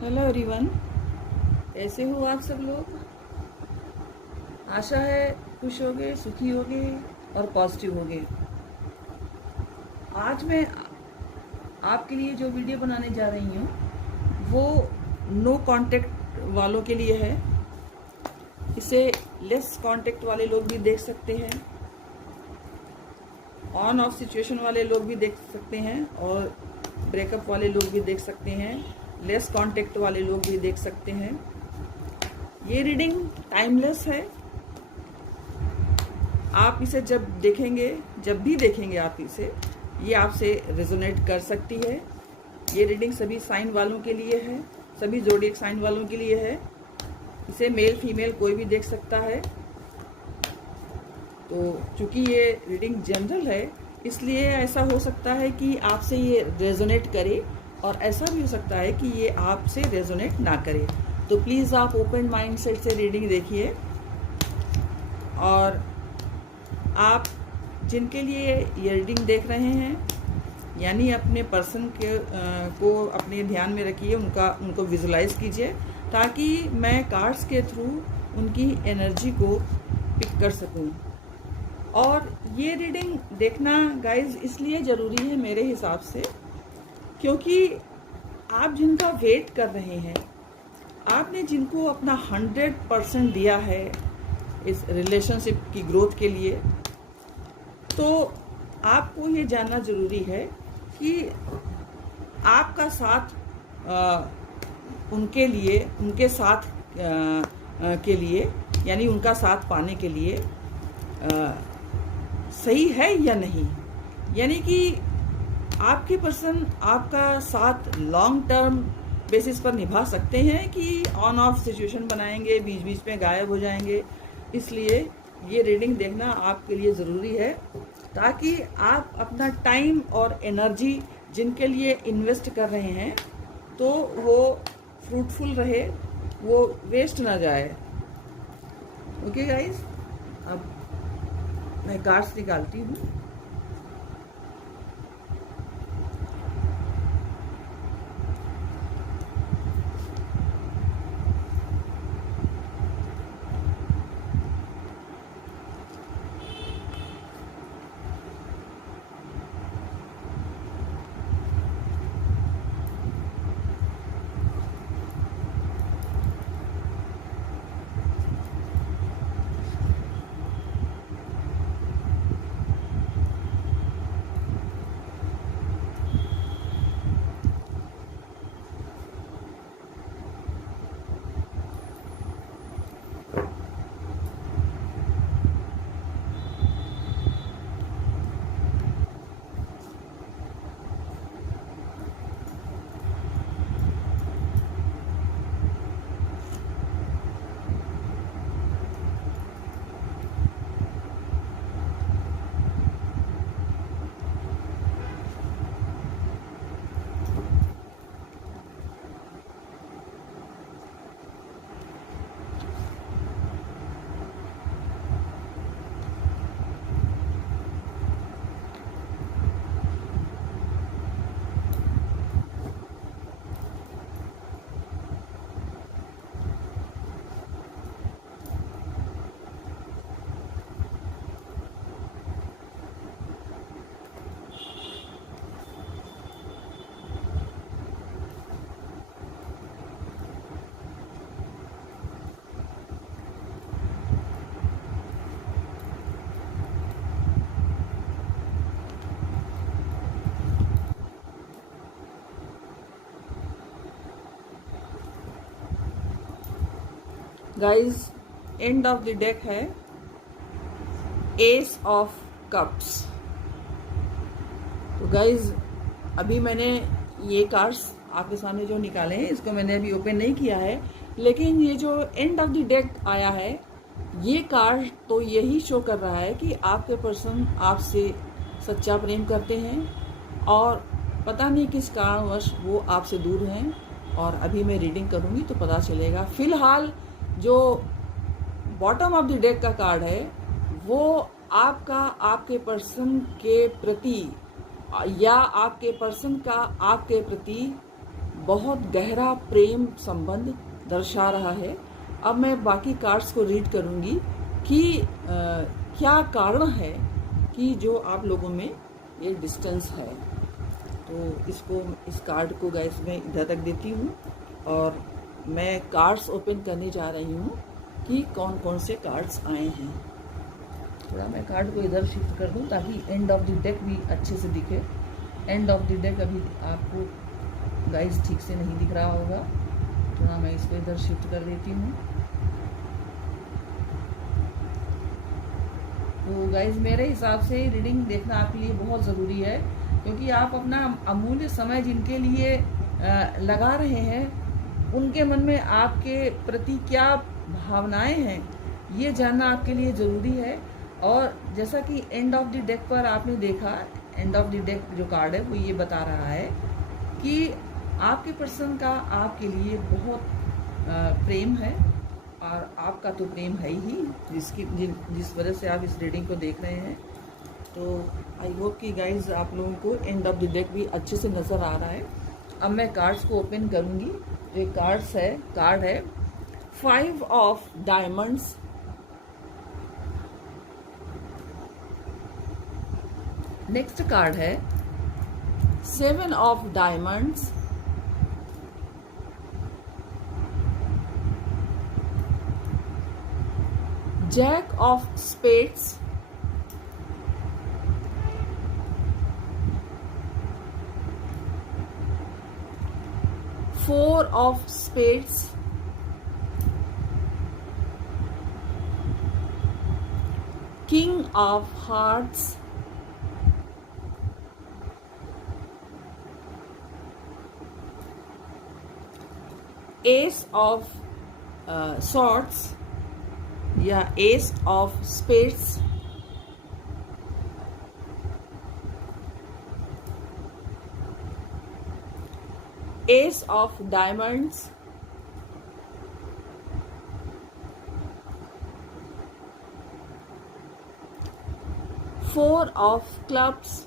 Hello everyone, कैसे हो आप सब लोग। आशा है खुश होगे, सुखी होगे और पॉजिटिव होगे। आज मैं आपके लिए जो वीडियो बनाने जा रही हूँ वो नो कांटेक्ट वालों के लिए है। इसे लेस कांटेक्ट वाले लोग भी देख सकते हैं, ऑन ऑफ सिचुएशन वाले लोग भी देख सकते हैं और ब्रेकअप वाले लोग भी देख सकते हैं, लेस कांटेक्ट वाले लोग भी देख सकते हैं। ये रीडिंग टाइमलेस है। आप इसे जब भी देखेंगे आप इसे, ये आपसे रेजोनेट कर सकती है। ये रीडिंग सभी साइन वालों के लिए है, सभी ज़ोडिएक साइन वालों के लिए है। इसे मेल फीमेल कोई भी देख सकता है। तो चूंकि ये रीडिंग जनरल है, इसलिए ऐसा हो सकता है कि आपसे ये रेजोनेट करे और ऐसा भी हो सकता है कि ये आपसे रेजोनेट ना करे। तो प्लीज़ आप ओपन माइंड सेट से रीडिंग देखिए। और आप जिनके लिए ये रीडिंग देख रहे हैं, यानी अपने पर्सन को अपने ध्यान में रखिए, उनको विजुलाइज कीजिए ताकि मैं कार्ड्स के थ्रू उनकी एनर्जी को पिक कर सकूं। और ये रीडिंग देखना गाइज इसलिए ज़रूरी है मेरे हिसाब से, क्योंकि आप जिनका वेट कर रहे हैं, आपने जिनको अपना 100% दिया है इस रिलेशनशिप की ग्रोथ के लिए, तो आपको ये जानना ज़रूरी है कि आपका साथ उनके साथ के लिए, यानी उनका साथ पाने के लिए सही है या नहीं। यानी कि आपके पर्सन आपका साथ लॉन्ग टर्म बेसिस पर निभा सकते हैं कि ऑन ऑफ सिचुएशन बनाएंगे, बीच बीच में गायब हो जाएंगे। इसलिए ये रीडिंग देखना आपके लिए ज़रूरी है ताकि आप अपना टाइम और एनर्जी जिनके लिए इन्वेस्ट कर रहे हैं तो वो फ्रूटफुल रहे, वो वेस्ट ना जाए। ओके गाइस, अब मैं कार्ड्स निकालती हूँ। Guys, end of the deck है एस ऑफ कप्स। तो गाइज, अभी मैंने ये कार्ड्स आपके सामने जो निकाले हैं, इसको मैंने अभी ओपन नहीं किया है, लेकिन ये जो एंड ऑफ द डेक आया है, ये कार्ड तो यही शो कर रहा है कि आपके पर्सन आपसे सच्चा प्रेम करते हैं और पता नहीं किस कारणवश वो आपसे दूर हैं। और अभी मैं रीडिंग करूँगी तो पता चलेगा। फिलहाल जो बॉटम ऑफ द डेक का कार्ड है वो आपके पर्सन के प्रति या आपके पर्सन का आपके प्रति बहुत गहरा प्रेम संबंध दर्शा रहा है। अब मैं बाकी कार्ड्स को रीड करूंगी कि क्या कारण है कि जो आप लोगों में ये डिस्टेंस है। तो इस कार्ड को गाइस मैं इधर रख देती हूँ और मैं कार्ड्स ओपन करने जा रही हूँ कि कौन कौन से कार्ड्स आए हैं। थोड़ा मैं कार्ड को इधर शिफ्ट कर दूँ ताकि एंड ऑफ द डेक भी अच्छे से दिखे। एंड ऑफ द डेक अभी आपको गाइस ठीक से नहीं दिख रहा होगा, थोड़ा मैं इसको इधर शिफ्ट कर देती हूँ। तो गाइस मेरे हिसाब से रीडिंग देखना आपके लिए बहुत ज़रूरी है, क्योंकि आप अपना अमूल्य समय जिनके लिए लगा रहे हैं उनके मन में आपके प्रति क्या भावनाएं हैं ये जानना आपके लिए ज़रूरी है। और जैसा कि एंड ऑफ द डेक पर आपने देखा, एंड ऑफ द डेक जो कार्ड है वो ये बता रहा है कि आपके पर्सन का आपके लिए बहुत प्रेम है, और आपका तो प्रेम है ही जिस वजह से आप इस रीडिंग को देख रहे हैं। तो आई होप कि गाइज आप लोगों को एंड ऑफ द डेक भी अच्छे से नज़र आ रहा है। अब मैं कार्ड्स को ओपन करूंगी। जो कार्ड है 5 ऑफ डायमंड्स, नेक्स्ट कार्ड है 7 of diamonds, jack of spades, four of spades, king of hearts, ace of swords या ace of spades, ace of diamonds, four of clubs,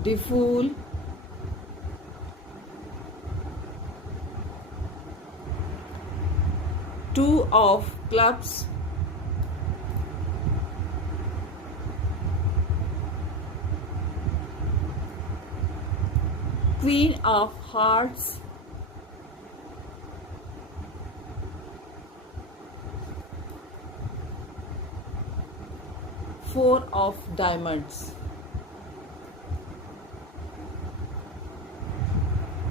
the fool, two of clubs, queen of hearts, four of diamonds.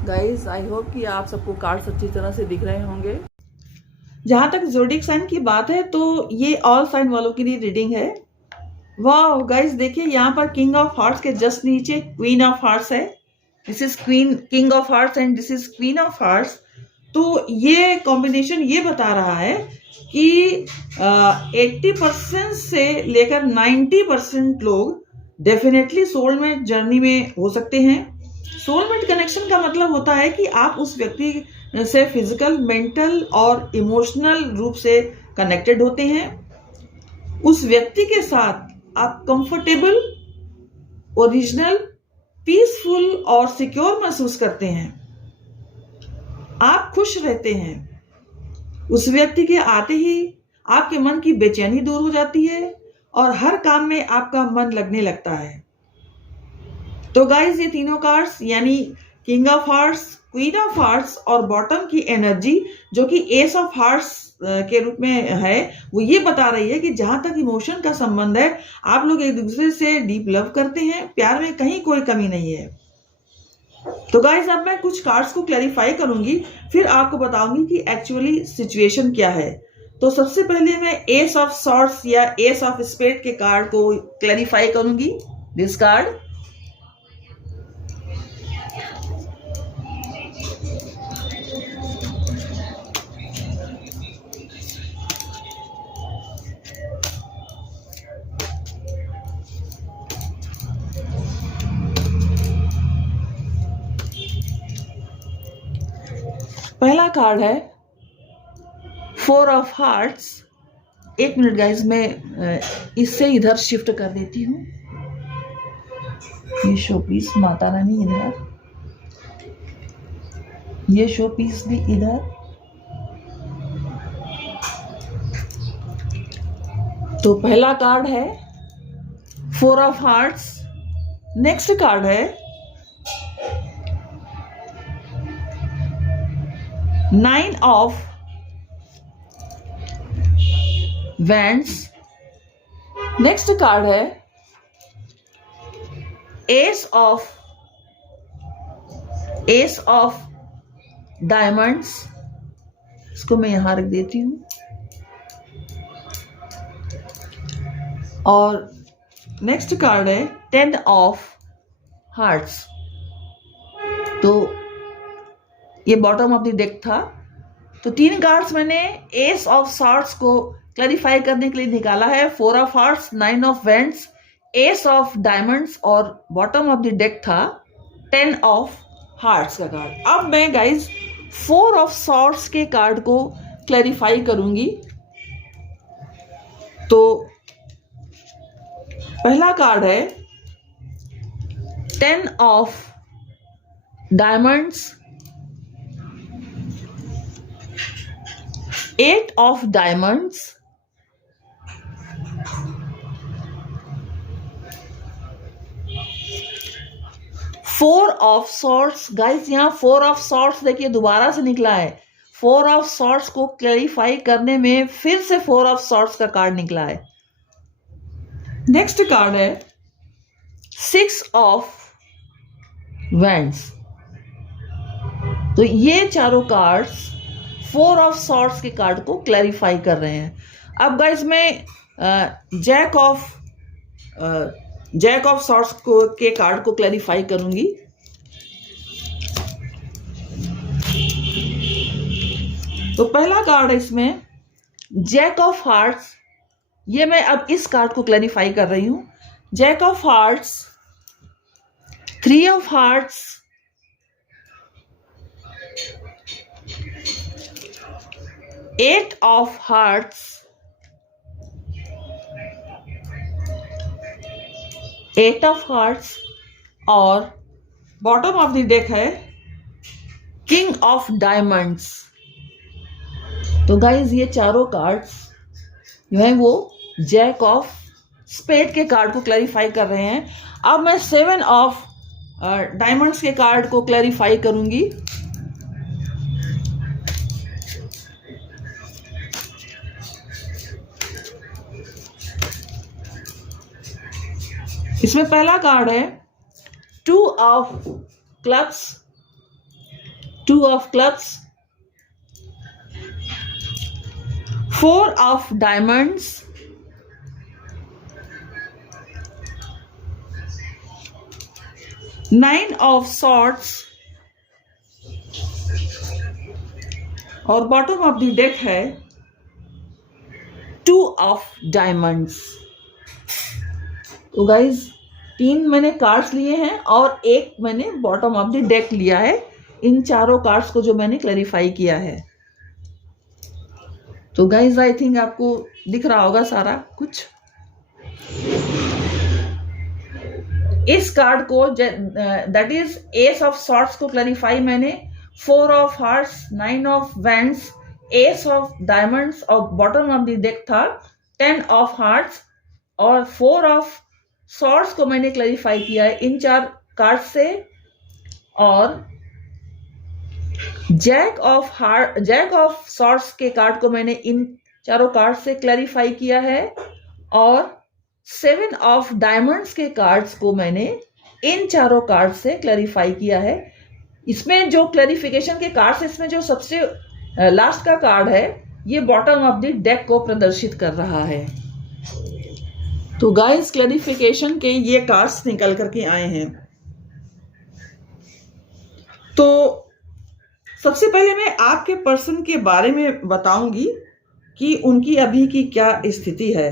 Guys I hope कि आप सबको cards अच्छी तरह से दिख रहे होंगे। जहां तक ज़ोडिएक साइन की बात है तो ये ऑल साइन वालों के लिए रीडिंग है। वाह गाइज देखिए, यहाँ पर किंग ऑफ हार्ट्स के जस्ट नीचे क्वीन ऑफ हार्ट्स है। This is king of hearts and this is queen of hearts. तो ये कॉम्बिनेशन ये बता रहा है कि 80% से लेकर 90% लोग डेफिनेटली सोलमेट जर्नी में हो सकते हैं। सोलमेट कनेक्शन का मतलब होता है कि आप उस व्यक्ति से फिजिकल, मेंटल और इमोशनल रूप से कनेक्टेड होते हैं। उस व्यक्ति के साथ आप कंफर्टेबल, ओरिजिनल, पीसफुल और सिक्योर महसूस करते हैं। आप खुश रहते हैं। उस व्यक्ति के आते ही आपके मन की बेचैनी दूर हो जाती है और हर काम में आपका मन लगने लगता है। तो गाइज ये तीनों कार्ड्स यानी king of hearts, queen of hearts और बॉटम की एनर्जी जो कि एस ऑफ हार्ट्स के रूप में है, वो ये बता रही है कि जहां तक इमोशन का संबंध है आप लोग एक दूसरे से डीप लव करते हैं। प्यार में कहीं कोई कमी नहीं है। तो गाइज अब मैं कुछ कार्ड्स को क्लैरिफाई करूंगी, फिर आपको बताऊंगी कि एक्चुअली सिचुएशन क्या है। तो सबसे पहले मैं एस ऑफ सॉर्ड्स या एस ऑफ स्पेड के कार्ड को क्लैरिफाई करूंगी। दिस कार्ड, पहला कार्ड है फोर ऑफ हार्ट्स, एक मिनट गाइज, मैं इससे इधर शिफ्ट कर देती हूँ। ये शो पीस माता रानी इधर, ये शो पीस भी इधर। तो पहला कार्ड है 4 ऑफ हार्ट्स। नेक्स्ट कार्ड है 9 ऑफ वैंड्स। नेक्स्ट कार्ड है एस ऑफ डायमंड्स। इसको मैं यहां रख देती हूं। और नेक्स्ट कार्ड है 10 ऑफ हार्ट्स। तो ये बॉटम ऑफ द डेक था। तो 3 कार्ड्स मैंने एस ऑफ सॉर्ड्स को क्लैरिफाई करने के लिए निकाला है। 4 of hearts, 9 of wands, S of diamonds और बॉटम ऑफ द डेक था 10 ऑफ हार्ट्स का कार्ड। अब मैं गाइज 4 ऑफ सॉर्ड्स के कार्ड को क्लैरिफाई करूंगी। तो पहला कार्ड है 10 of diamonds, 8 of diamonds, 4 of swords. Guys यहाँ 4 ऑफ सॉर्ड्स देखिए दोबारा से निकला है। 4 ऑफ सॉर्ड्स को क्लैरिफाई करने में फिर से 4 ऑफ सॉर्ड्स का कार्ड निकला है। नेक्स्ट कार्ड है 6 ऑफ वैंड्स। तो ये चारों कार्ड्स 4 ऑफ सॉर्ड्स के कार्ड को क्लैरिफाई कर रहे हैं। अब गाइस मैं जैक ऑफ सॉर्ड्स के कार्ड को क्लैरिफाई करूंगी। तो पहला कार्ड है इसमें जैक ऑफ हार्ट्स। ये मैं अब इस कार्ड को क्लैरिफाई कर रही हूं। Jack of hearts, 3 of hearts, 8 of hearts, 8 of hearts और बॉटम ऑफ द डेक है किंग ऑफ डायमंड्स। तो गाइज ये चारों कार्ड्स जो है वो जैक ऑफ स्पेड के कार्ड को क्लैरिफाई कर रहे हैं। अब मैं 7 ऑफ डायमंड्स के कार्ड को क्लैरिफाई करूंगी। इसमें पहला कार्ड है 2 of clubs, 2 of clubs, 4 of diamonds, 9 of swords और बॉटम ऑफ द डेक है 2 ऑफ डायमंड्स। तो गाइज 3 मैंने कार्ड्स लिए हैं और 1 मैंने बॉटम ऑफ द डेक लिया है। इन चारों कार्ड्स को जो मैंने क्लैरिफाई किया है। तो गाइज आई थिंक आपको दिख रहा होगा सारा कुछ। इस कार्ड को that is S of swords को क्लैरिफाई मैंने 4 of hearts, 9 of wands, S of diamonds और बॉटम ऑफ द डेक था 10 ऑफ हार्ट्स और 4 ऑफ सॉर्ड्स को मैंने क्लैरिफाई किया है इन 4 कार्ड से। और जैक ऑफ सॉर्ड्स के कार्ड को मैंने इन चारों कार्ड से क्लैरिफाई किया है और 7 ऑफ डायमंड्स के कार्ड्स को मैंने इन चारों कार्ड से क्लैरिफाई किया है। इसमें जो क्लैरिफिकेशन के कार्ड है, इसमें जो सबसे लास्ट का कार्ड है ये बॉटम ऑफ द डेक को प्रदर्शित कर रहा है। तो गाइस क्लैरिफिकेशन के ये कार्ड्स निकल करके आए हैं। तो सबसे पहले मैं आपके पर्सन के बारे में बताऊंगी कि उनकी अभी की क्या स्थिति है।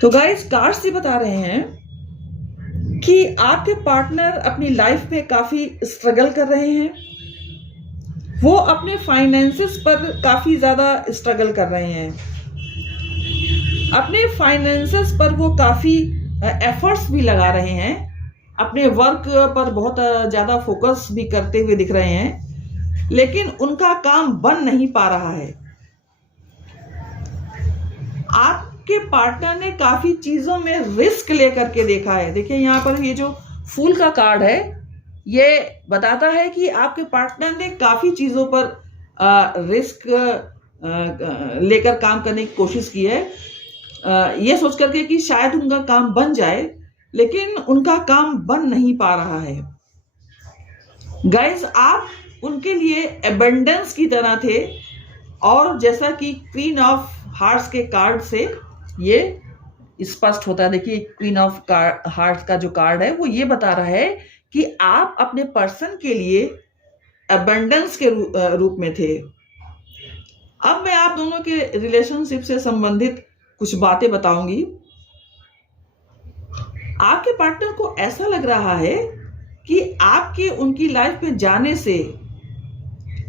तो गाइस कार्ड्स ये बता रहे हैं कि आपके पार्टनर अपनी लाइफ में काफी स्ट्रगल कर रहे हैं। वो अपने फाइनेंसेस पर काफ़ी ज़्यादा स्ट्रगल कर रहे हैं। अपने फाइनेंसेस पर वो काफ़ी एफर्ट्स भी लगा रहे हैं, अपने वर्क पर बहुत ज़्यादा फोकस भी करते हुए दिख रहे हैं, लेकिन उनका काम बन नहीं पा रहा है। आपके पार्टनर ने काफ़ी चीज़ों में रिस्क लेकर के देखा है। देखिए यहाँ पर ये जो फूल का कार्ड है, ये बताता है कि आपके पार्टनर ने काफ़ी चीज़ों पर रिस्क लेकर काम करने की कोशिश की है, ये सोच करके कि शायद उनका काम बन जाए, लेकिन उनका काम बन नहीं पा रहा है। गाइस, आप उनके लिए एबंडेंस की तरह थे, और जैसा कि क्वीन ऑफ हार्ट्स के कार्ड से ये स्पष्ट होता है। देखिए क्वीन ऑफ हार्ट्स का जो कार्ड है वो ये बता रहा है कि आप अपने पर्सन के लिए एबंडेंस के रूप में थे। अब मैं आप दोनों के रिलेशनशिप से संबंधित कुछ बातें बताऊंगी। आपके पार्टनर को ऐसा लग रहा है कि आपके उनकी लाइफ में जाने से,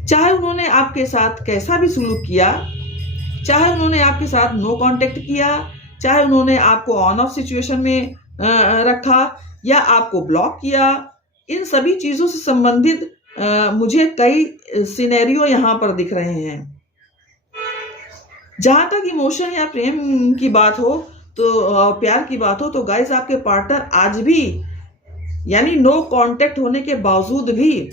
चाहे उन्होंने आपके साथ कैसा भी सलूक किया, चाहे उन्होंने आपके साथ नो कांटेक्ट किया, चाहे उन्होंने आपको ऑन ऑफ सिचुएशन में रखा या आपको ब्लॉक किया, इन सभी चीजों से संबंधित मुझे कई सिनेरियो यहां पर दिख रहे हैं। जहां तक इमोशन या प्रेम की बात हो, तो प्यार की बात हो, तो गाइस आपके पार्टनर आज भी, यानी नो कांटेक्ट होने के बावजूद भी,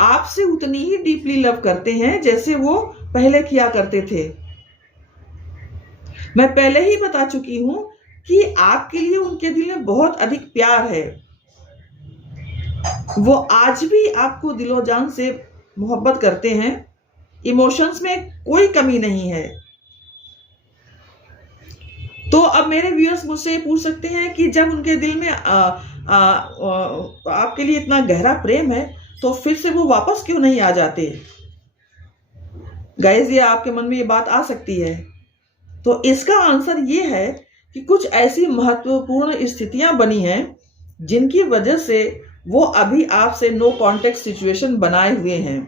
आपसे उतनी ही डीपली लव करते हैं जैसे वो पहले किया करते थे। मैं पहले ही बता चुकी हूं कि आपके लिए उनके दिल में बहुत अधिक प्यार है। वो आज भी आपको दिलो जान से मोहब्बत करते हैं, इमोशंस में कोई कमी नहीं है। तो अब मेरे व्यूअर्स मुझसे पूछ सकते हैं कि जब उनके दिल में आपके लिए इतना गहरा प्रेम है, तो फिर से वो वापस क्यों नहीं आ जाते? गाइस, ये आपके मन में ये बात आ सकती है। तो इसका आंसर ये है कि कुछ ऐसी महत्वपूर्ण स्थितियां बनी हैं जिनकी वजह से वो अभी आपसे नो कांटेक्ट सिचुएशन बनाए हुए हैं।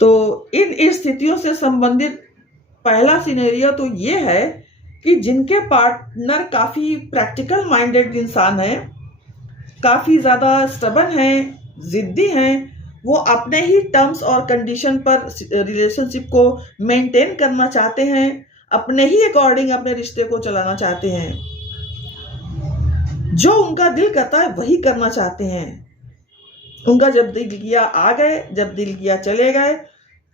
तो इन स्थितियों से संबंधित पहला सिनेरियो तो ये है कि जिनके पार्टनर काफी प्रैक्टिकल माइंडेड इंसान है, काफी ज्यादा स्टबन है, जिद्दी हैं, वो अपने ही टर्म्स और कंडीशन पर रिलेशनशिप को मेंटेन करना चाहते हैं, अपने ही अकॉर्डिंग अपने रिश्ते को चलाना चाहते हैं, जो उनका दिल करता है वही करना चाहते हैं। उनका जब दिल किया आ गए, जब दिल किया चले गए।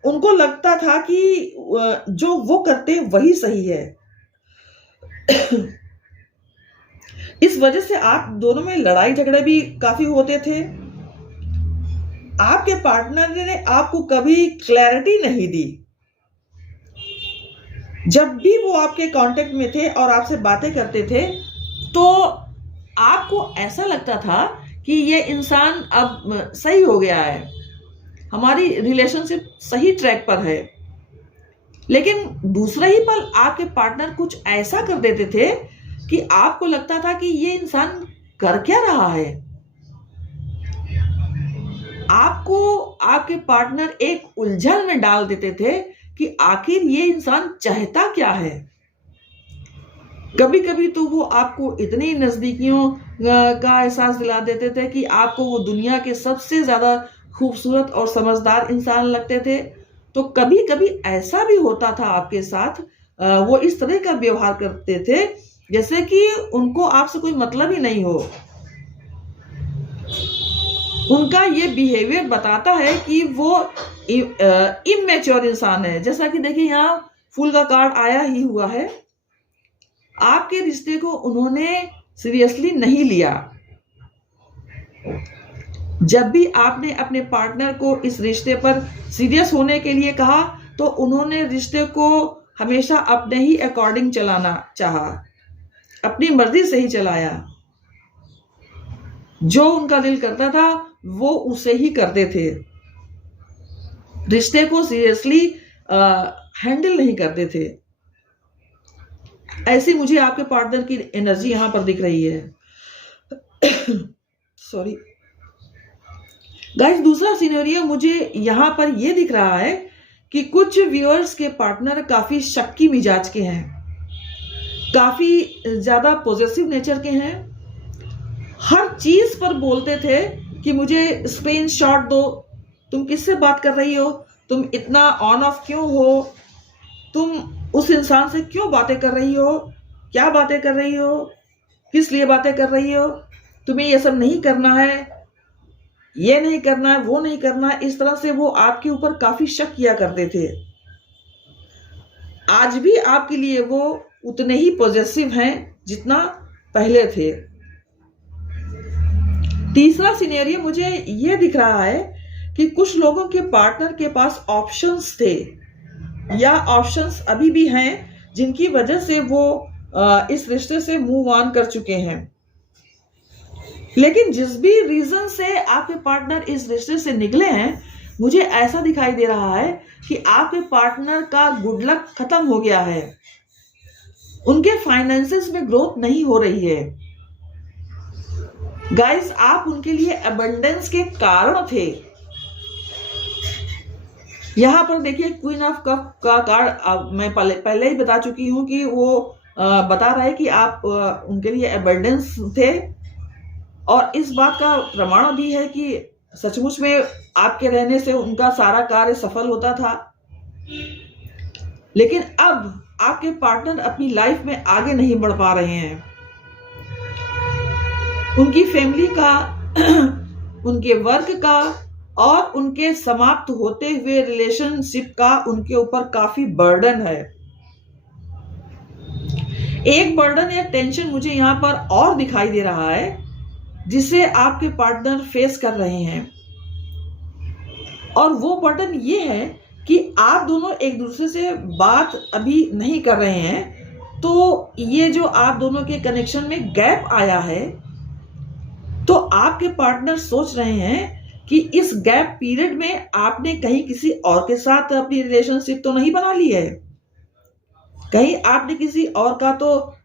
उनको लगता था कि जो वो करते हैं वही सही है। इस वजह से आप दोनों में लड़ाई झगड़े भी काफी होते थे। आपके पार्टनर ने आपको कभी क्लैरिटी नहीं दी। जब भी वो आपके कांटेक्ट में थे और आपसे बातें करते थे, तो आपको ऐसा लगता था कि ये इंसान अब सही हो गया है, हमारी रिलेशनशिप सही ट्रैक पर है। लेकिन दूसरे ही पल आपके पार्टनर कुछ ऐसा कर देते थे कि आपको लगता था कि ये इंसान कर क्या रहा है। आपको आपके पार्टनर एक उलझन में डाल देते थे कि आखिर ये इंसान चाहता क्या है। कभी कभी तो वो आपको इतनी नजदीकियों का एहसास दिला देते थे कि आपको वो दुनिया के सबसे ज्यादा खूबसूरत और समझदार इंसान लगते थे। तो कभी कभी ऐसा भी होता था आपके साथ, वो इस तरह का व्यवहार करते थे जैसे कि उनको आपसे कोई मतलब ही नहीं हो। उनका ये बिहेवियर बताता है कि वो इमेच्योर इंसान है। जैसा कि देखिए यहाँ फूल का कार्ड आया ही हुआ है। आपके रिश्ते को उन्होंने सीरियसली नहीं लिया। जब भी आपने अपने पार्टनर को इस रिश्ते पर सीरियस होने के लिए कहा, तो उन्होंने रिश्ते को हमेशा अपने ही अकॉर्डिंग चलाना चाहा, अपनी मर्जी से ही चलाया। जो उनका दिल करता था वो उसे ही करते थे, रिश्ते को सीरियसली हैंडल नहीं करते थे। ऐसी मुझे आपके पार्टनर की एनर्जी यहां पर दिख रही है। सॉरी। गाइस, दूसरा सिनेरियो मुझे यहाँ पर ये दिख रहा है कि कुछ व्यूअर्स के पार्टनर काफी शक्की मिजाज के हैं, काफी ज्यादा पॉजिटिव नेचर के हैं, हर चीज पर बोलते थे कि मुझे स्क्रीनशॉट दो, तुम किससे बात कर रही हो, तुम इतना ऑन ऑफ क्यों हो, तुम उस इंसान से क्यों बातें कर रही हो, क्या बातें कर रही हो, किस लिए बातें कर रही हो, तुम्हें ये सब नहीं करना है, ये नहीं करना है, वो नहीं करना है। इस तरह से वो आपके ऊपर काफी शक किया करते थे। आज भी आपके लिए वो उतने ही पॉजिटिव हैं जितना पहले थे। तीसरा सिनेरियो मुझे ये दिख रहा है कि कुछ लोगों के पार्टनर के पास ऑप्शंस थे या ऑप्शंस अभी भी हैं, जिनकी वजह से वो इस रिश्ते से मूव ऑन कर चुके हैं। लेकिन जिस भी रीजन से आपके पार्टनर इस रिश्ते से निकले हैं, मुझे ऐसा दिखाई दे रहा है कि आपके पार्टनर का गुड लक खत्म हो गया है, उनके फाइनेंसेस में ग्रोथ नहीं हो रही है। गाइस, आप उनके लिए अबंडेंस के कारण थे। यहां पर देखिए, क्वीन ऑफ कप का कार्ड मैं पहले ही बता चुकी हूं कि वो बता रहा है कि आप उनके लिए अबंडेंस थे, और इस बात का प्रमाण भी है कि सचमुच में आपके रहने से उनका सारा कार्य सफल होता था। लेकिन अब आपके पार्टनर अपनी लाइफ में आगे नहीं बढ़ पा रहे हैं। उनकी फैमिली का, उनके वर्क का और उनके समाप्त होते हुए रिलेशनशिप का उनके ऊपर काफी बर्डन है। एक बर्डन या टेंशन मुझे यहां पर और दिखाई दे रहा है जिसे आपके पार्टनर फेस कर रहे हैं, और वो बर्डन ये है कि आप दोनों एक दूसरे से बात अभी नहीं कर रहे हैं। तो ये जो आप दोनों के कनेक्शन में गैप आया है, तो आपके पार्टनर सोच रहे हैं कि इस गैप पीरियड में आपने कहीं किसी और के साथ अपनी रिलेशनशिप तो नहीं बना ली है, कहीं आपने किसी और का तो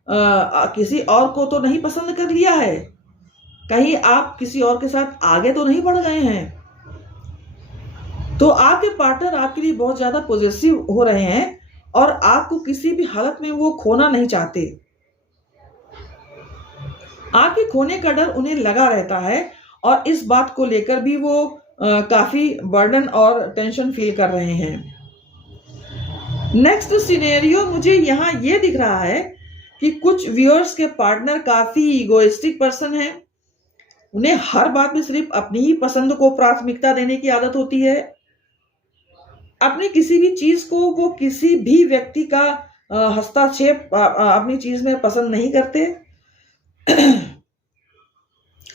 किसी और को तो नहीं पसंद कर लिया है, कहीं आप किसी और के साथ आगे तो नहीं बढ़ गए हैं। तो आपके पार्टनर आपके लिए बहुत ज्यादा पॉजिटिव हो रहे हैं और आपको किसी भी हालत में वो खोना नहीं चाहते। आपके खोने का डर उन्हें लगा रहता है और इस बात को लेकर भी वो काफी बर्डन और टेंशन फील कर रहे हैं। नेक्स्ट सिनेरियो मुझे यहाँ ये दिख रहा है कि कुछ व्यूअर्स के पार्टनर काफी इगोइस्टिक पर्सन हैं। उन्हें हर बात में सिर्फ अपनी ही पसंद को प्राथमिकता देने की आदत होती है। अपनी किसी भी चीज को वो किसी भी व्यक्ति का हस्तक्षेप अपनी चीज में पसंद नहीं करते।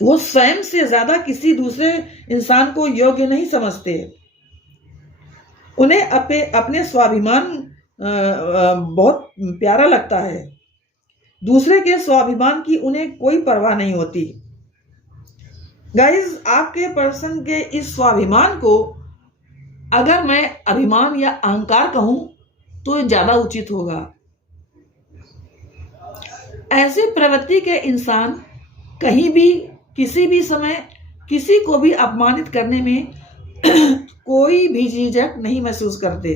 वो स्वयं से ज्यादा किसी दूसरे इंसान को योग्य नहीं समझते। उन्हें अपने स्वाभिमान बहुत प्यारा लगता है। दूसरे के स्वाभिमान की उन्हें कोई परवाह नहीं होती। गाइस, आपके पर्सन के इस स्वाभिमान को अगर मैं अभिमान या अहंकार कहूं तो ज्यादा उचित होगा। ऐसे प्रवृत्ति के इंसान कहीं भी किसी भी समय किसी को भी अपमानित करने में कोई भी झिझक नहीं महसूस करते।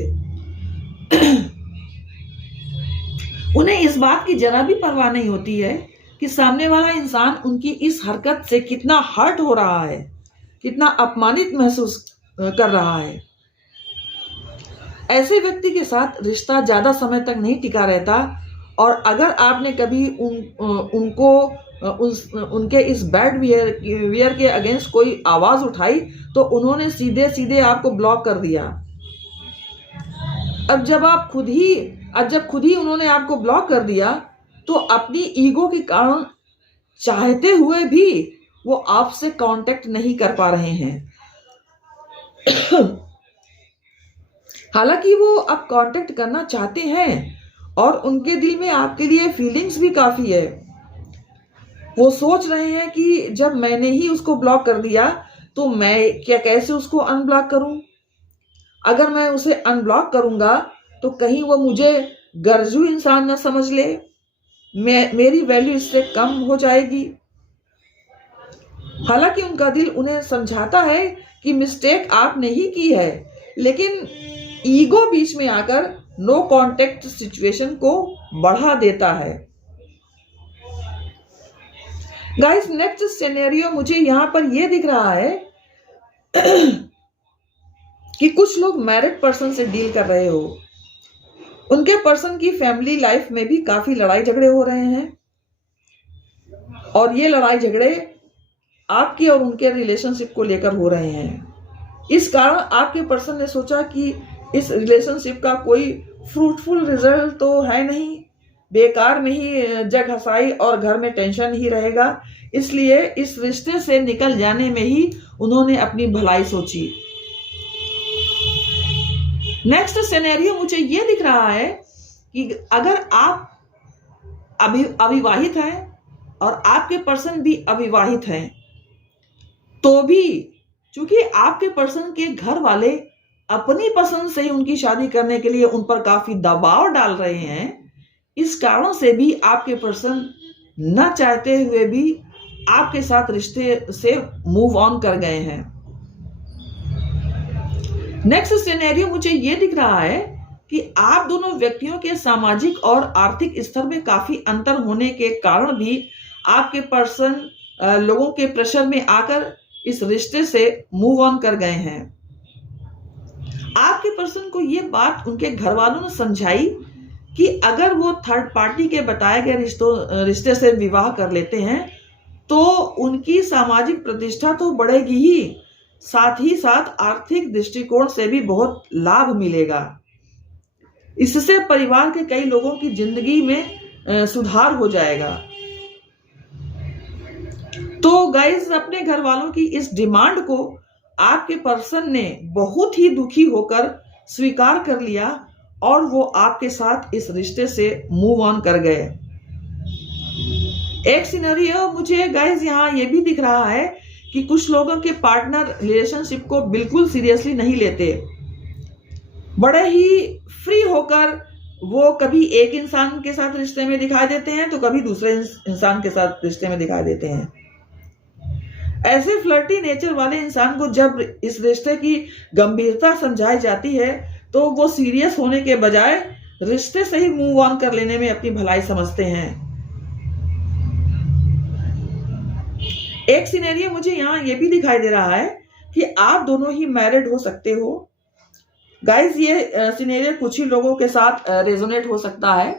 उन्हें इस बात की जरा भी परवाह नहीं होती है कि सामने वाला इंसान उनकी इस हरकत से कितना हर्ट हो रहा है, कितना अपमानित महसूस कर रहा है। ऐसे व्यक्ति के साथ रिश्ता ज्यादा समय तक नहीं टिका रहता, और अगर आपने कभी उनके इस बैड बिहेवियर के अगेंस्ट कोई आवाज उठाई तो उन्होंने सीधे सीधे आपको ब्लॉक कर दिया। अब जब खुद ही उन्होंने आपको ब्लॉक कर दिया तो अपनी ईगो के कारण चाहते हुए भी वो आपसे कांटेक्ट नहीं कर पा रहे हैं। हालांकि वो अब कांटेक्ट करना चाहते हैं और उनके दिल में आपके लिए फीलिंग्स भी काफी है। वो सोच रहे हैं कि जब मैंने ही उसको ब्लॉक कर दिया तो मैं कैसे उसको अनब्लॉक करूं। अगर मैं उसे अनब्लॉक करूंगा तो कहीं वो मुझे गरजू इंसान न समझ ले, मेरी वैल्यू इससे कम हो जाएगी। हालांकि उनका दिल उन्हें समझाता है कि मिस्टेक आपने ही की है, लेकिन ईगो बीच में आकर नो कॉन्टेक्ट सिचुएशन को बढ़ा देता है। गाइस, नेक्स्ट सिनेरियो मुझे यहां पर यह दिख रहा है कि कुछ लोग मैरिड पर्सन से डील कर रहे हो, उनके पर्सन की फैमिली लाइफ में भी काफी लड़ाई झगड़े हो रहे हैं, और ये लड़ाई झगड़े आपके और उनके रिलेशनशिप को लेकर हो रहे हैं। इस कारण आपके पर्सन ने सोचा कि इस रिलेशनशिप का कोई फ्रूटफुल रिजल्ट तो है नहीं, बेकार में ही जग हंसाई और घर में टेंशन ही रहेगा, इसलिए इस रिश्ते से निकल जाने में ही उन्होंने अपनी भलाई सोची। नेक्स्ट सिनेरियो मुझे ये दिख रहा है कि अगर आप अविवाहित हैं और आपके पर्सन भी अविवाहित हैं, तो भी चूंकि आपके पर्सन के घर वाले अपनी पसंद से ही उनकी शादी करने के लिए उन पर काफी दबाव डाल रहे हैं, इस कारण से भी आपके पर्सन न चाहते हुए भी आपके साथ रिश्ते से मूव ऑन कर गए हैं। नेक्स्ट सिनेरियो मुझे यह दिख रहा है कि आप दोनों व्यक्तियों के सामाजिक और आर्थिक स्तर में काफी अंतर होने के कारण भी आपके पर्सन लोगों के प्रेशर में आकर इस रिश्ते से मूव ऑन कर गए हैं। आपके पर्सन को यह बात उनके घर वालों ने समझाई कि अगर वो थर्ड पार्टी के बताए गए रिश्ते से विवाह कर लेते हैं तो उनकी सामाजिक प्रतिष्ठा तो बढ़ेगी ही, साथ ही साथ आर्थिक दृष्टिकोण से भी बहुत लाभ मिलेगा। इससे परिवार के कई लोगों की जिंदगी में सुधार हो जाएगा। तो गाइस, अपने घर वालों की इस डिमांड को आपके पर्सन ने बहुत ही दुखी होकर स्वीकार कर लिया और वो आपके साथ इस रिश्ते से मूव ऑन कर गए। एक सिनेरियो मुझे गाइस यहाँ ये भी दिख रहा है कि कुछ लोगों के पार्टनर रिलेशनशिप को बिल्कुल सीरियसली नहीं लेते, बड़े ही फ्री होकर वो कभी एक इंसान के साथ रिश्ते में दिखाई देते हैं तो कभी दूसरे इंसान के साथ रिश्ते में दिखाई देते हैं। ऐसे फ्लर्टी नेचर वाले इंसान को जब इस रिश्ते की गंभीरता समझाई जाती है तो वो सीरियस होने के बजाय रिश्ते से ही मूव ऑन कर लेने में अपनी भलाई समझते हैं। एक सिनेरियो मुझे यहाँ ये भी दिखाई दे रहा है कि आप दोनों ही मैरिड हो सकते हो। गाइस, ये सिनेरियो कुछ ही लोगों के साथ रेजोनेट हो सकता है,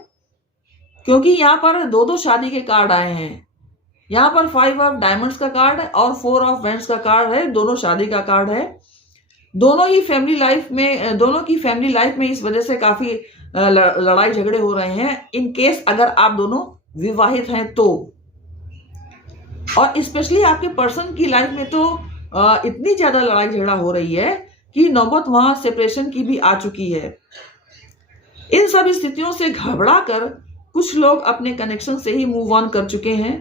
क्योंकि यहाँ पर दो शादी के कार्ड आए हैं। यहाँ पर 5 ऑफ डायमंड्स का कार्ड है और 4 ऑफ वेंड्स का कार्ड है, दोनों शादी का कार्ड है। दोनों की फैमिली लाइफ में इस वजह से काफी लड़ाई झगड़े हो रहे हैं, इन केस अगर आप दोनों विवाहित हैं तो। और स्पेशली आपके पर्सन की लाइफ में तो इतनी ज्यादा लड़ाई झगड़ा हो रही है कि नौबत वहां सेपरेशन की भी आ चुकी है। इन सब स्थितियों से घबरा कर कुछ लोग अपने कनेक्शन से ही मूव ऑन कर चुके हैं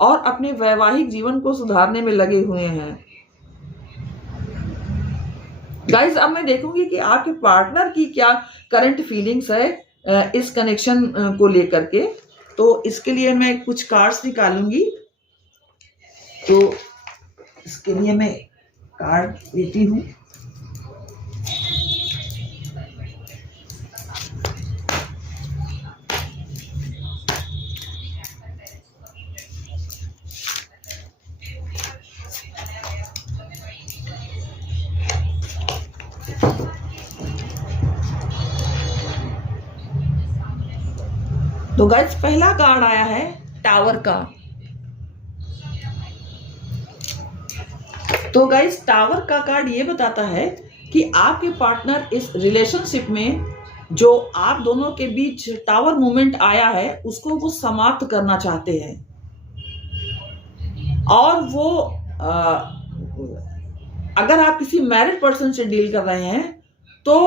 और अपने वैवाहिक जीवन को सुधारने में लगे हुए हैं। गाइस, अब मैं देखूंगी कि आपके पार्टनर की क्या करंट फीलिंग्स है इस कनेक्शन को लेकर के। तो इसके लिए मैं कुछ कार्ड्स निकालूंगी, तो इसके लिए मैं कार्ड लेती हूँ। तो गाइस, पहला कार्ड आया है टावर का। तो गाइस, टावर का कार्ड ये बताता है कि आपके पार्टनर इस रिलेशनशिप में जो आप दोनों के बीच टावर मूवमेंट आया है उसको वो समाप्त करना चाहते हैं। और वो अगर आप किसी मैरिड पर्सन से डील कर रहे हैं तो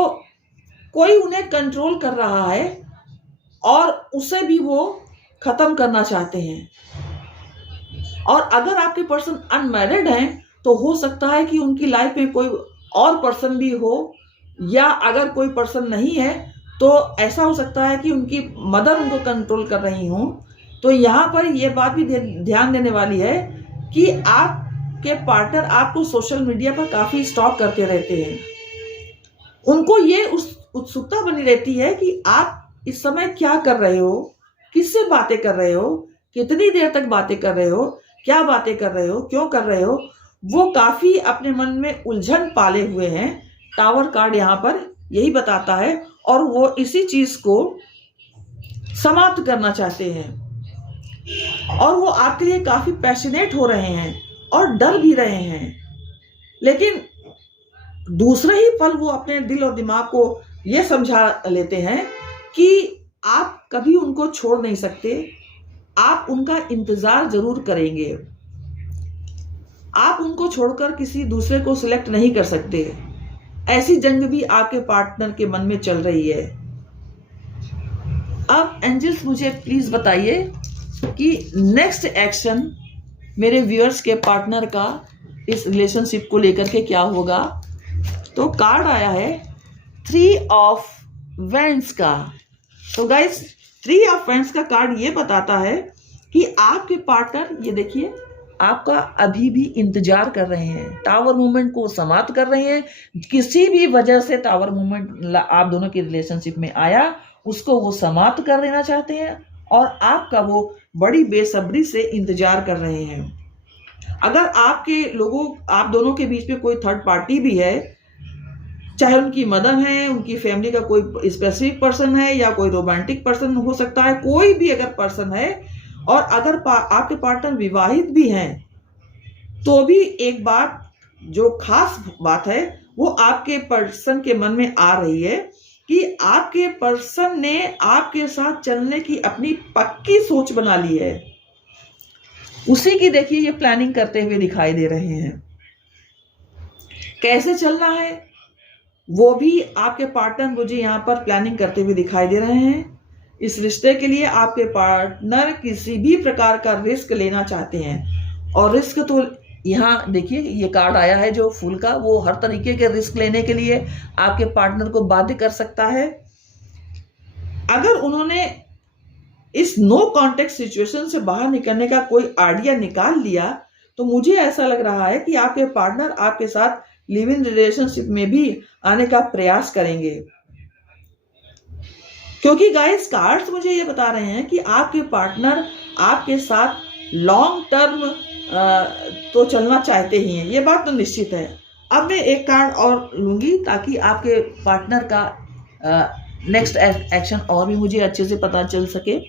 कोई उन्हें कंट्रोल कर रहा है और उसे भी वो खत्म करना चाहते हैं। और अगर आपके पर्सन अनमैरिड हैं तो हो सकता है कि उनकी लाइफ में कोई और पर्सन भी हो, या अगर कोई पर्सन नहीं है तो ऐसा हो सकता है कि उनकी मदर उनको कंट्रोल कर रही हो। तो यहाँ पर यह बात भी ध्यान देने वाली है कि आप के पार्टनर आपको सोशल मीडिया पर काफी स्टॉक करते रहते हैं। उनको ये उत्सुकता बनी रहती है कि आप इस समय क्या कर रहे हो, किससे बातें कर रहे हो, कितनी देर तक बातें कर रहे हो, क्या बातें कर रहे हो, क्यों कर रहे हो। वो काफी अपने मन में उलझन पाले हुए हैं। टावर कार्ड यहाँ पर यही बताता है और वो इसी चीज को समाप्त करना चाहते हैं और वो आपके लिए काफी पैशनेट हो रहे हैं और डर भी रहे हैं। लेकिन दूसरे ही पल वो अपने दिल और दिमाग को ये समझा लेते हैं कि आप कभी उनको छोड़ नहीं सकते, आप उनका इंतजार जरूर करेंगे, आप उनको छोड़कर किसी दूसरे को सिलेक्ट नहीं कर सकते। ऐसी जंग भी आपके पार्टनर के मन में चल रही है। अब एंजल्स मुझे प्लीज बताइए कि नेक्स्ट एक्शन मेरे व्यूअर्स के पार्टनर का इस रिलेशनशिप को लेकर के क्या होगा। तो कार्ड आया है 3 ऑफ वैंड्स का। तो गाइस 3 ऑफ वैंड्स का कार्ड ये बताता है कि आपके पार्टनर, ये देखिए, आपका अभी भी इंतजार कर रहे हैं, टावर मूवमेंट को समाप्त कर रहे हैं। किसी भी वजह से टावर मूवमेंट आप दोनों की रिलेशनशिप में आया, उसको वो समाप्त कर देना चाहते हैं और आपका वो बड़ी बेसब्री से इंतजार कर रहे हैं। अगर आप दोनों के बीच में कोई थर्ड पार्टी भी है, चाहे उनकी मदर है, उनकी फैमिली का कोई स्पेसिफिक पर्सन है या कोई रोमांटिक पर्सन हो सकता है, कोई भी अगर पर्सन है और अगर आपके पार्टनर विवाहित भी हैं, तो भी एक बात जो खास बात है वो आपके पर्सन के मन में आ रही है कि आपके पर्सन ने आपके साथ चलने की अपनी पक्की सोच बना ली है। उसी की देखिए ये प्लानिंग करते हुए दिखाई दे रहे हैं। कैसे चलना है वो भी आपके पार्टनर मुझे यहाँ पर प्लानिंग करते हुए दिखाई दे रहे हैं। इस रिश्ते के लिए आपके पार्टनर किसी भी प्रकार का रिस्क लेना चाहते हैं और रिस्क तो यहाँ देखिए ये कार्ड आया है जो फूल का, वो हर तरीके के रिस्क लेने के लिए आपके पार्टनर को बाध्य कर सकता है। अगर उन्होंने इस नो कॉन्टेक्ट सिचुएशन से बाहर निकलने का कोई आइडिया निकाल लिया तो मुझे ऐसा लग रहा है कि आपके पार्टनर आपके साथ लिव इन रिलेशनशिप में भी आने का प्रयास करेंगे, क्योंकि गाइस कार्ड्स मुझे ये बता रहे हैं कि आपके पार्टनर आपके साथ लॉन्ग टर्म तो चलना चाहते ही हैं, ये बात तो निश्चित है। अब मैं एक कार्ड और लूंगी ताकि आपके पार्टनर का नेक्स्ट एक्शन और भी मुझे अच्छे से पता चल सके।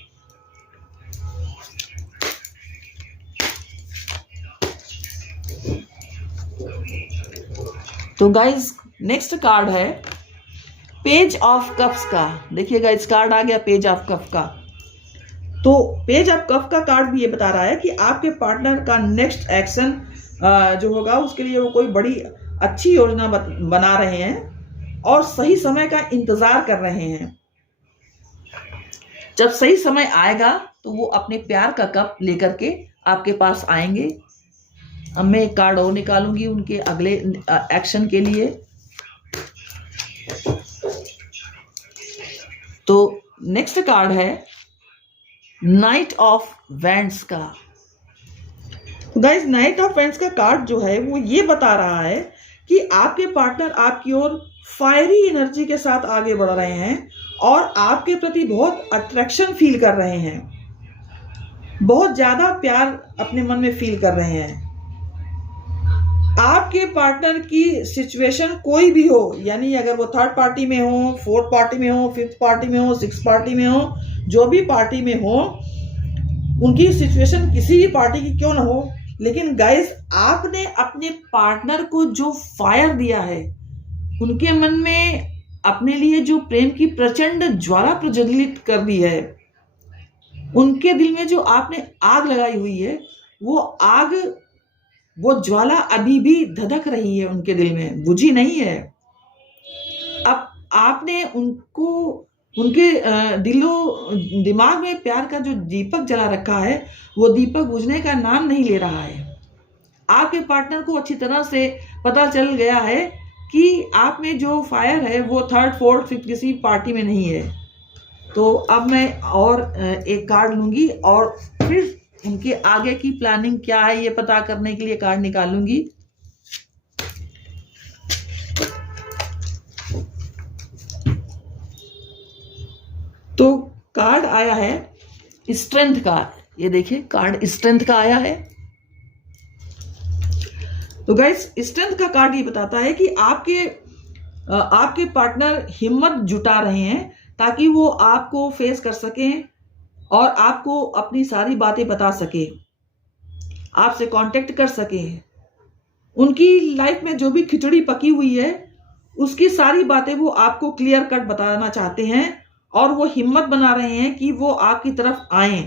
तो गाइज नेक्स्ट कार्ड है पेज ऑफ कप्स का। देखिए गाइज कार्ड आ गया पेज ऑफ कप का। तो पेज ऑफ कप का कार्ड भी ये बता रहा है कि आपके पार्टनर का नेक्स्ट एक्शन जो होगा उसके लिए वो कोई बड़ी अच्छी योजना बना रहे हैं और सही समय का इंतजार कर रहे हैं। जब सही समय आएगा तो वो अपने प्यार का कप लेकर के आपके पास आएंगे। अब मैं एक कार्ड और निकालूंगी उनके अगले एक्शन के लिए। तो नेक्स्ट कार्ड है नाइट ऑफ वैंड्स का। गाइस नाइट ऑफ वैंड्स का कार्ड जो है वो ये बता रहा है कि आपके पार्टनर आपकी ओर फायरी एनर्जी के साथ आगे बढ़ रहे हैं और आपके प्रति बहुत अट्रैक्शन फील कर रहे हैं, बहुत ज्यादा प्यार अपने मन में फील कर रहे हैं। आपके पार्टनर की सिचुएशन कोई भी हो, यानी अगर वो थर्ड पार्टी में हो, फोर्थ पार्टी में हो, फिफ्थ पार्टी में हो, सिक्स पार्टी में हो, जो भी पार्टी में हो, उनकी सिचुएशन किसी भी पार्टी की क्यों ना हो, लेकिन गाइस आपने अपने पार्टनर को जो फायर दिया है, उनके मन में अपने लिए जो प्रेम की प्रचंड ज्वाला प्रज्वलित कर दी है, उनके दिल में जो आपने आग लगाई हुई है, वो आग, वो ज्वाला अभी भी धधक रही है उनके दिल में, बुझी नहीं है। अब आपने उनको उनके दिमाग में प्यार का जो दीपक जला रखा है, वो दीपक बुझने का नाम नहीं ले रहा है। आपके पार्टनर को अच्छी तरह से पता चल गया है कि आप में जो फायर है वो थर्ड फोर्थ फिफ्थ किसी पार्टी में नहीं है। तो अब मैं और एक कार्ड लूंगी और फिर उनके आगे की प्लानिंग क्या है ये पता करने के लिए कार्ड निकालूंगी। तो कार्ड आया है स्ट्रेंथ का। ये देखिए कार्ड स्ट्रेंथ का आया है। तो गाइस स्ट्रेंथ का कार्ड ये बताता है कि आपके पार्टनर हिम्मत जुटा रहे हैं ताकि वो आपको फेस कर सकें और आपको अपनी सारी बातें बता सके, आपसे कांटेक्ट कर सके। उनकी लाइफ में जो भी खिचड़ी पकी हुई है उसकी सारी बातें वो आपको क्लियर कट बताना चाहते हैं और वो हिम्मत बना रहे हैं कि वो आपकी तरफ आए।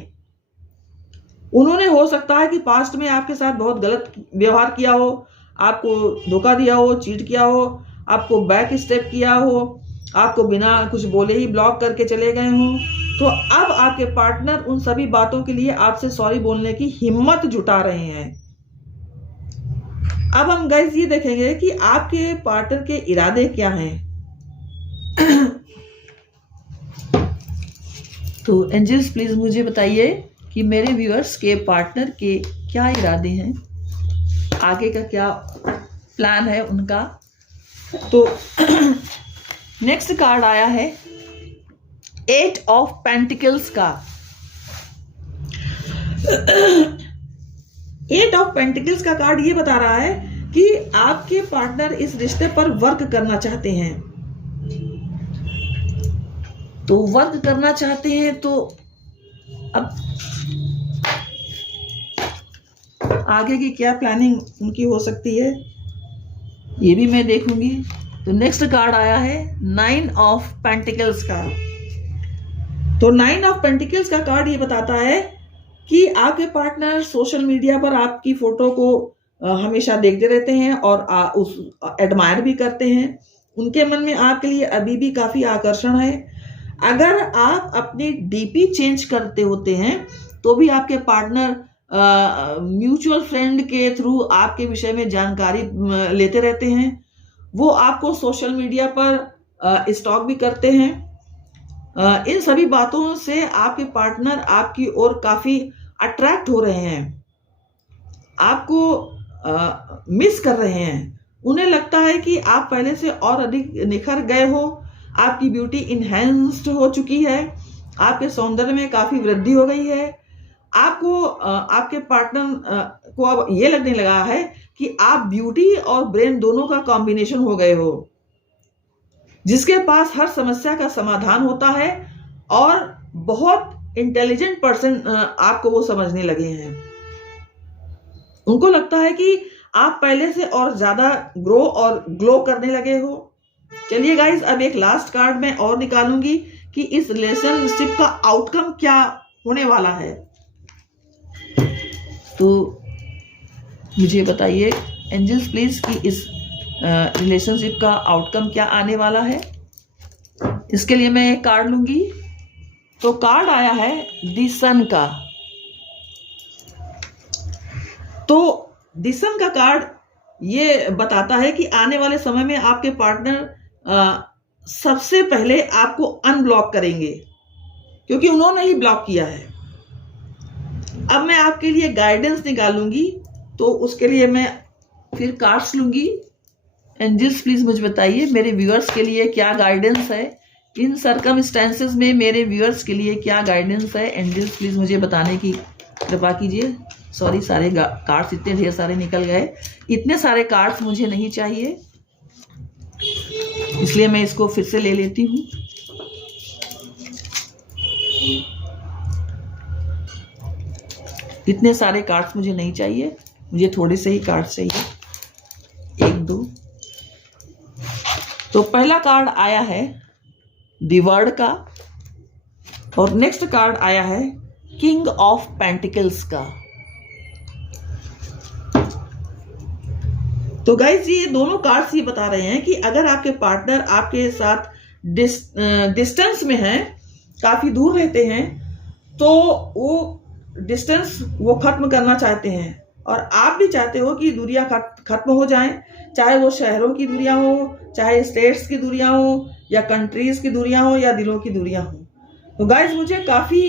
उन्होंने हो सकता है कि पास्ट में आपके साथ बहुत गलत व्यवहार किया हो, आपको धोखा दिया हो, चीट किया हो, आपको बैक स्टेप किया हो, आपको बिना कुछ बोले ही ब्लॉक करके चले गए हों। तो अब आपके पार्टनर उन सभी बातों के लिए आपसे सॉरी बोलने की हिम्मत जुटा रहे हैं। अब हम गाइस ये देखेंगे कि आपके पार्टनर के इरादे क्या हैं। तो एंजल्स प्लीज मुझे बताइए कि मेरे व्यूअर्स के पार्टनर के क्या इरादे हैं, आगे का क्या प्लान है उनका। तो नेक्स्ट कार्ड आया है 8 ऑफ पेंटिकल्स का। 8 ऑफ पेंटिकल्स का कार्ड ये बता रहा है कि आपके पार्टनर इस रिश्ते पर वर्क करना चाहते हैं। तो वर्क करना चाहते हैं तो अब आगे की क्या प्लानिंग उनकी हो सकती है ये भी मैं देखूंगी। तो नेक्स्ट कार्ड आया है 9 ऑफ पेंटिकल्स का। तो 9 ऑफ पेंटिकल्स का कार्ड ये बताता है कि आपके पार्टनर सोशल मीडिया पर आपकी फोटो को हमेशा देखते रहते हैं और उस एडमायर भी करते हैं। उनके मन में आपके लिए अभी भी काफी आकर्षण है। अगर आप अपनी डीपी चेंज करते होते हैं तो भी आपके पार्टनर म्यूचुअल फ्रेंड के थ्रू आपके विषय में जानकारी लेते रहते हैं। वो आपको सोशल मीडिया पर स्टॉक भी करते हैं। इन सभी बातों से आपके पार्टनर आपकी ओर काफी अट्रैक्ट हो रहे हैं, आपको मिस कर रहे हैं। उन्हें लगता है कि आप पहले से और अधिक निखर गए हो, आपकी ब्यूटी इनहेंस्ड हो चुकी है, आपके सौंदर्य में काफी वृद्धि हो गई है। आपको आपके पार्टनर को अब ये लगने लगा है कि आप ब्यूटी और ब्रेन दोनों का कॉम्बिनेशन हो गए हो, जिसके पास हर समस्या का समाधान होता है और बहुत इंटेलिजेंट पर्सन आपको वो समझने लगे हैं। उनको लगता है कि आप पहले से और ज्यादा ग्रो और ग्लो करने लगे हो। चलिए गाइस, अब एक लास्ट कार्ड मैं और निकालूंगी कि इस रिलेशनशिप का आउटकम क्या होने वाला है। तो मुझे बताइए एंजल्स प्लीज कि इस रिलेशनशिप का आउटकम क्या आने वाला है। इसके लिए मैं एक कार्ड लूंगी। तो कार्ड आया है द सन का। तो द सन का कार्ड ये बताता है कि आने वाले समय में आपके पार्टनर सबसे पहले आपको अनब्लॉक करेंगे, क्योंकि उन्होंने ही ब्लॉक किया है। अब मैं आपके लिए गाइडेंस निकालूंगी, तो उसके लिए मैं फिर कार्ड्स लूंगी। एंजल्स प्लीज मुझे बताइए मेरे व्यूअर्स के लिए क्या गाइडेंस है, इन सर्कमस्टेंसेस में मेरे व्यूअर्स के लिए क्या गाइडेंस है। एंजल्स प्लीज मुझे बताने की कृपा कीजिए। सॉरी, सारे कार्ड्स इतने ढेर सारे निकल गए। इतने सारे कार्ड्स मुझे नहीं चाहिए, इसलिए मैं इसको फिर से ले लेती हूँ। इतने सारे कार्ड्स मुझे नहीं चाहिए, मुझे थोड़े से ही कार्ड्स चाहिए, 1 2। तो पहला कार्ड आया है द वर्ड का और नेक्स्ट कार्ड आया है किंग ऑफ पेंटिकल्स का। तो गाइस, ये दोनों कार्ड्स ये बता रहे हैं कि अगर आपके पार्टनर आपके साथ डिस्टेंस में हैं, काफी दूर रहते हैं, तो वो डिस्टेंस वो खत्म करना चाहते हैं और आप भी चाहते हो कि दूरियां खत्म हो जाएं, चाहे वो शहरों की दूरियां हो, चाहे स्टेट्स की दूरियां हो, या कंट्रीज की दूरियां हो, या दिलों की दूरियां हो। तो गाइस, मुझे काफी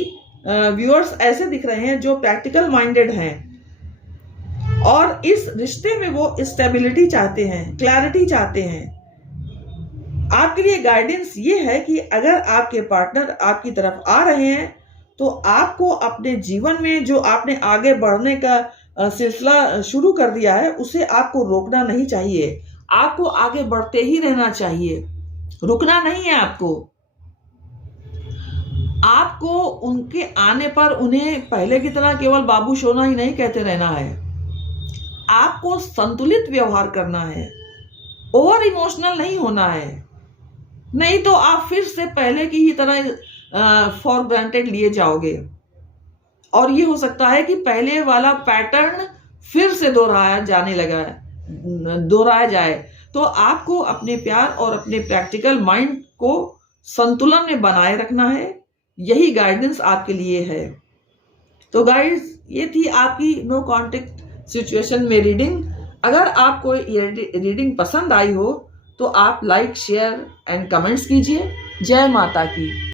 व्यूअर्स ऐसे दिख रहे हैं जो प्रैक्टिकल माइंडेड हैं और इस रिश्ते में वो स्टेबिलिटी चाहते हैं, क्लैरिटी चाहते हैं। आपके लिए गाइडेंस ये है कि अगर आपके पार्टनर आपकी तरफ आ रहे हैं तो आपको अपने जीवन में जो आपने आगे बढ़ने का सिलसिला शुरू कर दिया है उसे आपको रोकना नहीं चाहिए। आपको आगे बढ़ते ही रहना चाहिए, रुकना नहीं है आपको। आपको उनके आने पर उन्हें पहले की तरह केवल बाबू सोना ही नहीं कहते रहना है। आपको संतुलित व्यवहार करना है, ओवर इमोशनल नहीं होना है, नहीं तो आप फिर से पहले की ही तरह फॉर ग्रांटेड लिए जाओगे और ये हो सकता है कि पहले वाला पैटर्न फिर से दोहराया जाए। तो आपको अपने प्यार और अपने प्रैक्टिकल माइंड को संतुलन में बनाए रखना है, यही गाइडेंस आपके लिए है। तो गाइस, ये थी आपकी नो कॉन्टेक्ट सिचुएशन में रीडिंग। अगर आपको ये रीडिंग पसंद आई हो तो आप लाइक, शेयर एंड कमेंट्स कीजिए। जय माता की।